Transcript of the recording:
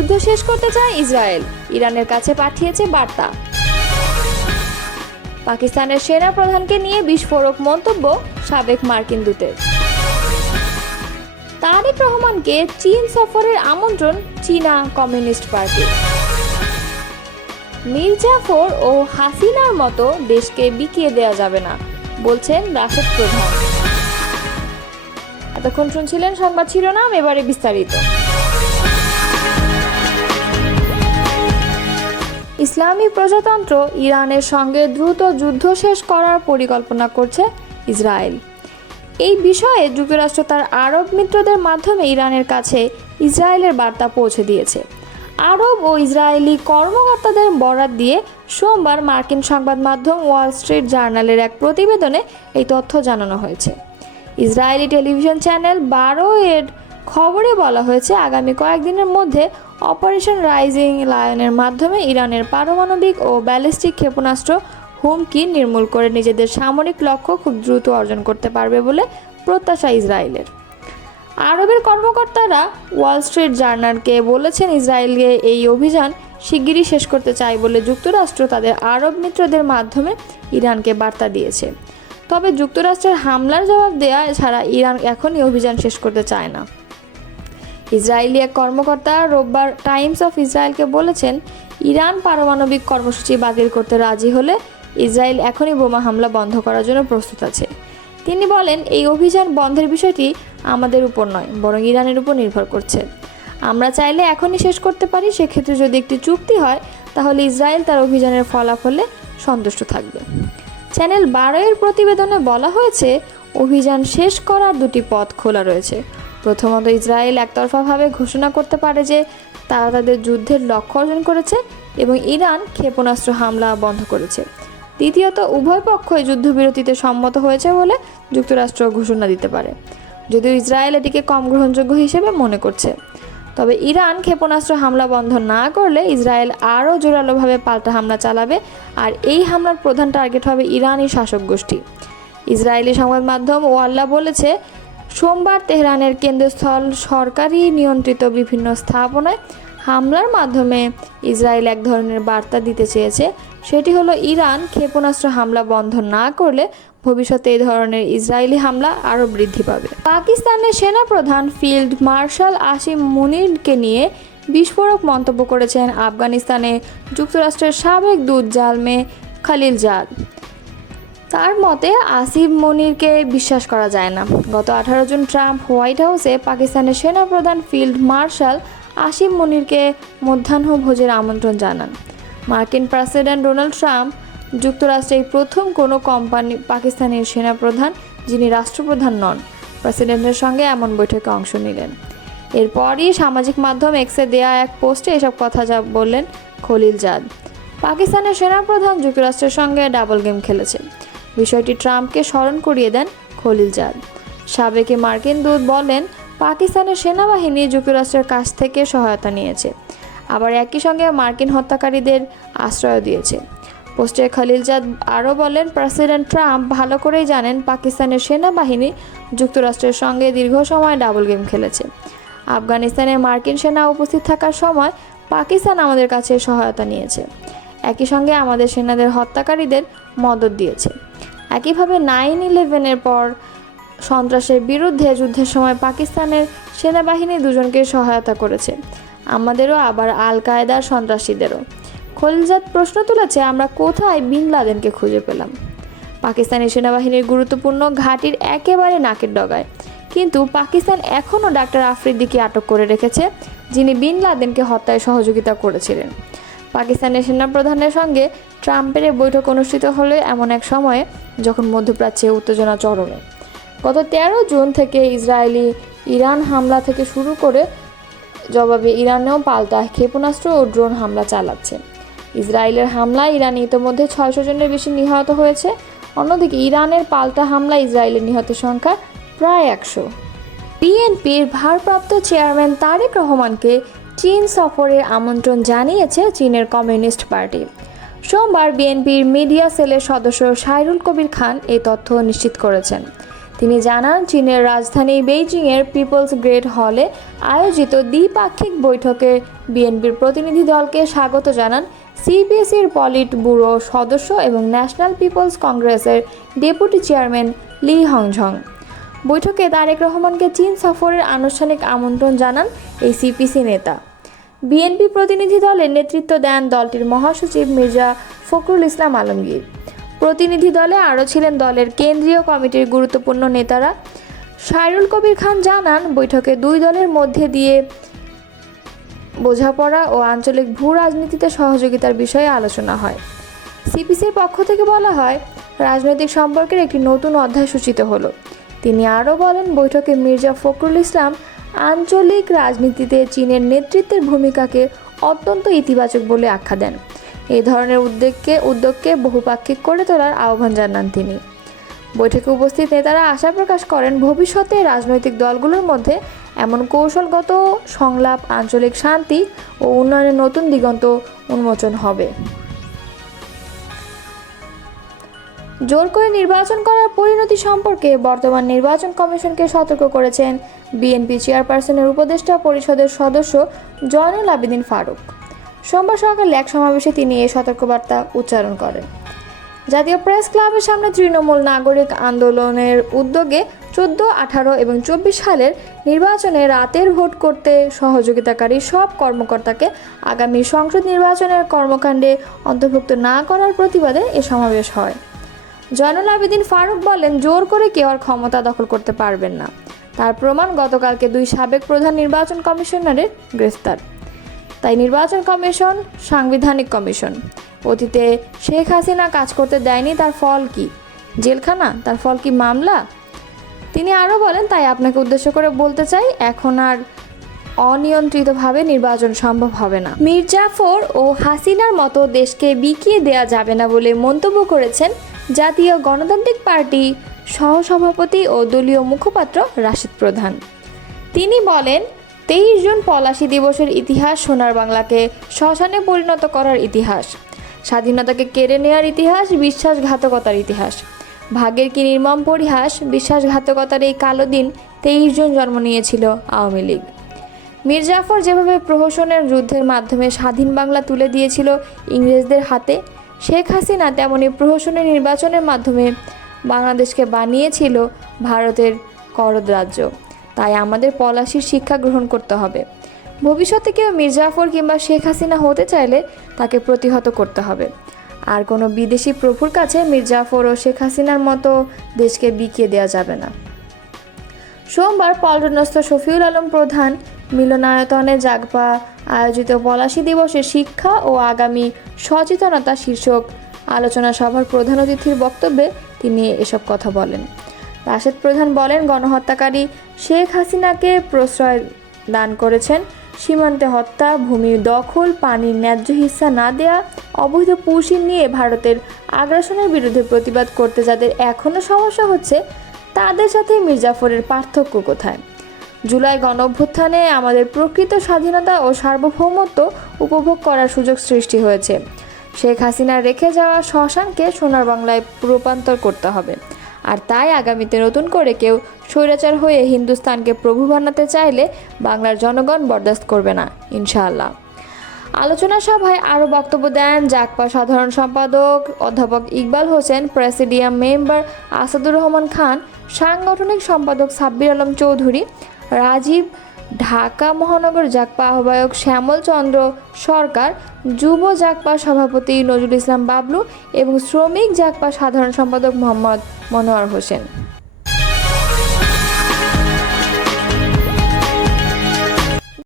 যুদ্ধ শেষ করতে চায় ইসরায়েল, ইরানের কাছে পাঠিয়েছে বার্তা। পাকিস্তানের সেনা প্রধানকে নিয়ে বিস্ফোরক মন্তব্য সাবেক মার্কিন দূতের। তারেক রহমানকে চীন সফরের আমন্ত্রণ চীনা কমিউনিস্ট পার্টি। মীর জাফর ও হাসিনার মতো দেশকে বিকিয়ে দেওয়া যাবে না, বলছেন রাশেদ প্রধান। এতক্ষণ শুনছিলেন সংবাদ শিরোনাম, এবারে বিস্তারিত। ইসলামী প্রজাতন্ত্র ইরানের সঙ্গে দ্রুত যুদ্ধ শেষ করার পরিকল্পনা করছে ইসরায়েল। এই বিষয়ে যুক্তরাষ্ট্র তার আরব মিত্রদের মাধ্যমে ইরানের কাছে ইসরায়েলের বার্তা পৌঁছে দিয়েছে। আরব ও ইসরায়েলি কর্মকর্তাদের বরাত দিয়ে সোমবার মার্কিন সংবাদ মাধ্যম ওয়াল স্ট্রিট জার্নালের এক প্রতিবেদনে এই তথ্য জানানো হয়েছে। ইসরায়েলি টেলিভিশন চ্যানেল 12 খবরে বলা হয়েছে, আগামী কয়েকদিনের মধ্যে অপারেশন রাইজিং লায়নের মাধ্যমে ইরানের পারমাণবিক ও ব্যালিস্টিক ক্ষেপণাস্ত্র হুমকি নির্মূল করে নিজেদের সামরিক লক্ষ্য খুব দ্রুত অর্জন করতে পারবে বলে প্রত্যাশা ইসরায়েলের। আরবের কর্মকর্তারা ওয়াল স্ট্রিট জার্নালকে বলেছেন, ইসরায়েলকে এই অভিযান শিগগিরই শেষ করতে চায় বলে যুক্তরাষ্ট্র তাদের আরব মিত্রদের মাধ্যমে ইরানকে বার্তা দিয়েছে। তবে যুক্তরাষ্ট্রের হামলার জবাব দেওয়া ছাড়া ইরান এখনই অভিযান শেষ করতে চায় না। ইসরায়েলি এক কর্মকর্তা রোববার টাইমস অফ ইসরায়েলকে বলেছেন, ইরান পারমাণবিক কর্মসূচি বাতিল করতে রাজি হলে ইসরায়েল এখনই বোমা হামলা বন্ধ করার জন্য প্রস্তুত আছে। তিনি বলেন, এই অভিযান বন্ধের বিষয়টি আমাদের উপর নয়, বরং ইরানের উপর নির্ভর করছে। আমরা চাইলে এখনই শেষ করতে পারি। সেক্ষেত্রে যদি একটি চুক্তি হয় তাহলে ইসরায়েল তার অভিযানের ফলাফলে সন্তুষ্ট থাকবে। চ্যানেল 12 প্রতিবেদনে বলা হয়েছে, অভিযান শেষ করার দুটি পথ খোলা রয়েছে। প্রথমত, ইসরায়েল একতরফাভাবে ঘোষণা করতে পারে যে তারা তাদের যুদ্ধের লক্ষ্য অর্জন করেছে এবং ইরান ক্ষেপণাস্ত্র হামলা বন্ধ করেছে। দ্বিতীয়ত, উভয় পক্ষই যুদ্ধবিরতিতে সম্মত হয়েছে বলে যুক্তরাষ্ট্র ঘোষণা দিতে পারে, যদিও ইসরায়েল এটিকে কম গ্রহণযোগ্য হিসেবে মনে করছে। তবে ইরান ক্ষেপণাস্ত্র হামলা বন্ধ না করলে ইসরায়েল আরও জোরালোভাবে পাল্টা হামলা চালাবে, আর এই হামলার প্রধান টার্গেট হবে ইরানি শাসক গোষ্ঠী। ইসরায়েলি সংবাদ মাধ্যম ওয়াল্লা বলেছে, সোমবার তেহরানের কেন্দ্রস্থল সরকারি নিয়ন্ত্রিত বিভিন্ন স্থাপনায় হামলার মাধ্যমে ইসরায়েল এক ধরনের বার্তা দিতে চেয়েছে। সেটি হলো, ইরান ক্ষেপণাস্ত্র হামলা বন্ধ না করলে ভবিষ্যতে এই ধরনের ইসরায়েলি হামলা আরও বৃদ্ধি পাবে। পাকিস্তানের সেনাপ্রধান ফিল্ড মার্শাল আসিম মুনিরকে নিয়ে বিস্ফোরক মন্তব্য করেছেন আফগানিস্তানে যুক্তরাষ্ট্রের সাবেক দূত জালমে খালিলজাদ। তার মতে, আসিম মুনিরকে বিশ্বাস করা যায় না। গত 18 জুন ট্রাম্প হোয়াইট হাউসে পাকিস্তানের সেনাপ্রধান ফিল্ড মার্শাল আসিম মুনিরকে মধ্যাহ্নভোজের আমন্ত্রণ জানান। মার্কিন প্রেসিডেন্ট ডোনাল্ড ট্রাম্প যুক্তরাষ্ট্রের প্রথম কোনো পাকিস্তানের সেনাপ্রধান যিনি রাষ্ট্রপ্রধান নন, প্রেসিডেন্টের সঙ্গে এমন বৈঠকে অংশ নিলেন। এরপরই সামাজিক মাধ্যম এক্সে দেয়া এক পোস্টে এসব কথা বললেন খলিলজাদ। পাকিস্তানের সেনাপ্রধান যুক্তরাষ্ট্রের সঙ্গে ডাবল গেম খেলেছে, বিষয়টি ট্রাম্পকে স্মরণ করিয়ে দেন খলিলজাদ। সাবেক মার্কিন দূত বলেন, পাকিস্তানের সেনাবাহিনী যুক্তরাষ্ট্রের কাছ থেকে সহায়তা নিয়েছে, আবার একই সঙ্গে মার্কিন হত্যাকারীদের আশ্রয় দিয়েছে। পোস্টে খলিলজাদ আরও বলেন, প্রেসিডেন্ট ট্রাম্প ভালো করেই জানেন পাকিস্তানের সেনাবাহিনী যুক্তরাষ্ট্রের সঙ্গে দীর্ঘ সময় ডাবল গেম খেলেছে। আফগানিস্তানে মার্কিন সেনা উপস্থিত থাকার সময় পাকিস্তান আমাদের কাছে সহায়তা নিয়েছে, একই সঙ্গে আমাদের সেনাদের হত্যাকারীদের মদদ দিয়েছে। একইভাবে 9/11-এর পর সন্ত্রাসের বিরুদ্ধে যুদ্ধের সময় পাকিস্তানের সেনাবাহিনী দুজনকে সহায়তা করেছে, আমাদেরও আবার আল কায়দার সন্ত্রাসীদেরও। খলিলজাদ প্রশ্ন তুলেছে, আমরা কোথায় বিন লাদেনকে খুঁজে পেলাম? পাকিস্তানি সেনাবাহিনীর গুরুত্বপূর্ণ ঘাঁটির একেবারে নাকের ডগায়, কিন্তু পাকিস্তান এখনও ডাক্তার আফ্রিদিকে আটক করে রেখেছে, যিনি বিন লাদেনকে হত্যায় সহযোগিতা করেছিলেন। পাকিস্তানের সেনাপ্রধানের সঙ্গে ট্রাম্পের বৈঠক অনুষ্ঠিত হলে এমন এক সময়ে যখন মধ্যপ্রাচ্যে উত্তেজনা চরমে। গত 13 জুন থেকে ইসরায়েলি ইরান হামলা থেকে শুরু করে জবাবে ইরানেও পাল্টা ক্ষেপণাস্ত্র ও ড্রোন হামলা চালাচ্ছে। ইসরায়েলের হামলায় ইরানে ইতোমধ্যে 600 জনের বেশি নিহত হয়েছে। অন্যদিকে ইরানের পাল্টা হামলায় ইসরায়েলের নিহতের সংখ্যা প্রায় 100। বিএনপির ভারপ্রাপ্ত চেয়ারম্যান তারেক রহমানকে চীন সফরের আমন্ত্রণ জানিয়েছে চীনের কমিউনিস্ট পার্টি। সোমবার বিএনপির মিডিয়া সেলের সদস্য সাইরুল কবির খান এই তথ্য নিশ্চিত করেছেন। তিনি জানান, চীনের রাজধানী বেইজিংয়ের পিপলস গ্রেট হলে আয়োজিত দ্বিপাক্ষিক বৈঠকে বিএনপির প্রতিনিধি দলকে স্বাগত জানান সিপিসির পলিট ব্যুরো সদস্য এবং ন্যাশনাল পিপলস কংগ্রেসের ডেপুটি চেয়ারম্যান লি হংঝং। বৈঠকে তারেক রহমানকে চীন সফরের আনুষ্ঠানিক আমন্ত্রণ জানান এই সিপিসি নেতা। বিএনপি প্রতিনিধি দলের নেতৃত্ব দেন দলটির মহাসচিব মির্জা ফখরুল ইসলাম আলমগীর। প্রতিনিধি দলে আরও ছিলেন দলের কেন্দ্রীয় কমিটির গুরুত্বপূর্ণ নেতারা। সাইরুল কবির খান জানান, বৈঠকে দুই দলের মধ্যে দিয়ে বোঝাপড়া ও আঞ্চলিক ভূ রাজনীতিতে সহযোগিতার বিষয়ে আলোচনা হয়। সিপিসির পক্ষ থেকে বলা হয়, রাজনৈতিক সম্পর্কের একটি নতুন অধ্যায় সূচিত হলো। তিনি আরও বলেন, বৈঠকে মির্জা ফখরুল ইসলাম আঞ্চলিক রাজনীতিতে চীনের নেতৃত্বের ভূমিকাকে অত্যন্ত ইতিবাচক বলে আখ্যা দেন। এই ধরনের উদ্যোগকে বহুপাক্ষিক করে তোলার আহ্বান জানান তিনি। বৈঠকে উপস্থিত নেতারা আশা প্রকাশ করেন, ভবিষ্যতে রাজনৈতিক দলগুলোর মধ্যে এমন কৌশলগত সংলাপ আঞ্চলিক শান্তি ও উন্নয়নের নতুন দিগন্ত উন্মোচন হবে। জোর করে নির্বাচন করার পরিণতি সম্পর্কে বর্তমান নির্বাচন কমিশনকে সতর্ক করেছেন বিএনপি চেয়ারপারসনের উপদেষ্টা পরিষদের সদস্য জয়নুল আবেদিন ফারুক। সোমবার সকালে এক সমাবেশে তিনি এই সতর্কবার্তা উচ্চারণ করেন। জাতীয় প্রেস ক্লাবের সামনে তৃণমূল নাগরিক আন্দোলনের উদ্যোগে 14, 18 এবং 24 সালের নির্বাচনে রাতের ভোট করতে সহযোগিতাকারী সব কর্মকর্তাকে আগামী সংসদ নির্বাচনের কর্মকাণ্ডে অন্তর্ভুক্ত না করার প্রতিবাদে এ সমাবেশ হয়। জয়নুল আবেদিন ফারুক বলেন, জোর করে কেউ আর ক্ষমতা দখল করতে পারবেন না। তার প্রমাণ গতকালকে 2 সাবেক প্রধান নির্বাচন কমিশনারের গ্রেফতার। তাই নির্বাচন কমিশন সাংবিধানিক কমিশন। অতীতে শেখ হাসিনা কাজ করতে দেয়নি, তার ফল কি? জেলখানা। তার ফল কি? মামলা। তিনি আরও বলেন, তাই আপনাকে উদ্দেশ্য করে বলতে চাই, এখন আর অনিয়ন্ত্রিতভাবে নির্বাচন সম্ভব হবে না। মীর জাফর ও হাসিনার মতো দেশকে বিকিয়ে দেয়া যাবে না বলে মন্তব্য করেছেন জাতীয় গণতান্ত্রিক পার্টি সহসভাপতি ও দলীয় মুখপাত্র রাশেদ প্রধান। তিনি বলেন, 23 জুন পলাশী দিবসের ইতিহাস সোনার বাংলাকে শ্মশানে পরিণত করার ইতিহাস, স্বাধীনতাকে কেড়ে নেওয়ার ইতিহাস, বিশ্বাসঘাতকতার ইতিহাস। ভাগ্যের কি নির্মম পরিহাস, বিশ্বাসঘাতকতার এই কালো দিন 23 জুন জন্ম নিয়েছিল আওয়ামী লীগ। মীর জাফর যেভাবে প্রহসনের যুদ্ধের মাধ্যমে স্বাধীন বাংলা তুলে দিয়েছিল ইংরেজদের হাতে, শেখ হাসিনা তেমনি প্রহসনের নির্বাচনের মাধ্যমে বাংলাদেশকে বানিয়েছিল ভারতের করদ রাজ্য। তাই আমাদের পলাশীর শিক্ষা গ্রহণ করতে হবে। ভবিষ্যতে কেউ মীর জাফর কিংবা শেখ হাসিনা হতে চাইলে তাকে প্রতিহত করতে হবে। আর কোনো বিদেশি প্রভুর কাছে মীর জাফর ও শেখ হাসিনার মতো দেশকে বিকিয়ে দেওয়া যাবে না। সোমবার পল্টনস্থ শফিউল আলম প্রধান মিলনায়তনে জাগপা আয়োজিত পলাশী দিবসের শিক্ষা ও আগামী সচেতনতা শীর্ষক আলোচনা সভার প্রধান অতিথির বক্তব্যে তিনি এসব কথা বলেন। রাশেদ প্রধান বলেন, গণহত্যাকারী শেখ হাসিনাকে প্রশ্রয় দান করেছেন, সীমান্তে হত্যা, ভূমি দখল, পানির ন্যায্য হিস্সা না দেয়া, অবৈধ পুশিন নিয়ে ভারতের আগ্রাসনের বিরুদ্ধে প্রতিবাদ করতে যাদের এখনও সমস্যা হচ্ছে, তাদের সাথে মীর জাফরের পার্থক্য কোথায়? জুলাই গণঅভ্যুত্থানে আমাদের প্রকৃত স্বাধীনতা ও সার্বভৌমত্ব উপভোগ করার সুযোগ সৃষ্টি হয়েছে। শেখ হাসিনার রেখে যাওয়া শ্মশানকে সোনার বাংলায় রূপান্তর করতে হবে। আর তাই আগামীতে নতুন করে কেউ স্বৈরাচার হয়ে হিন্দুস্তানকে প্রভু বানাতে চাইলে বাংলার জনগণ বরদাস্ত করবে না, ইনশাআল্লাহ। আলোচনা সভায় আরও বক্তব্য দেন জাগপা সাধারণ সম্পাদক অধ্যাপক ইকবাল হোসেন, প্রেসিডিয়াম মেম্বার আসাদুর রহমান খান, সাংগঠনিক সম্পাদক সাব্বির আলম চৌধুরী, রাজীব, ঢাকা মহানগর জাগপা আহ্বায়ক শ্যামল চন্দ্র সরকার, যুব জাগপা সভাপতি নজরুল ইসলাম বাবলু এবং শ্রমিক জাগপা সাধারণ সম্পাদক মোহাম্মদ মনোয়ার হোসেন।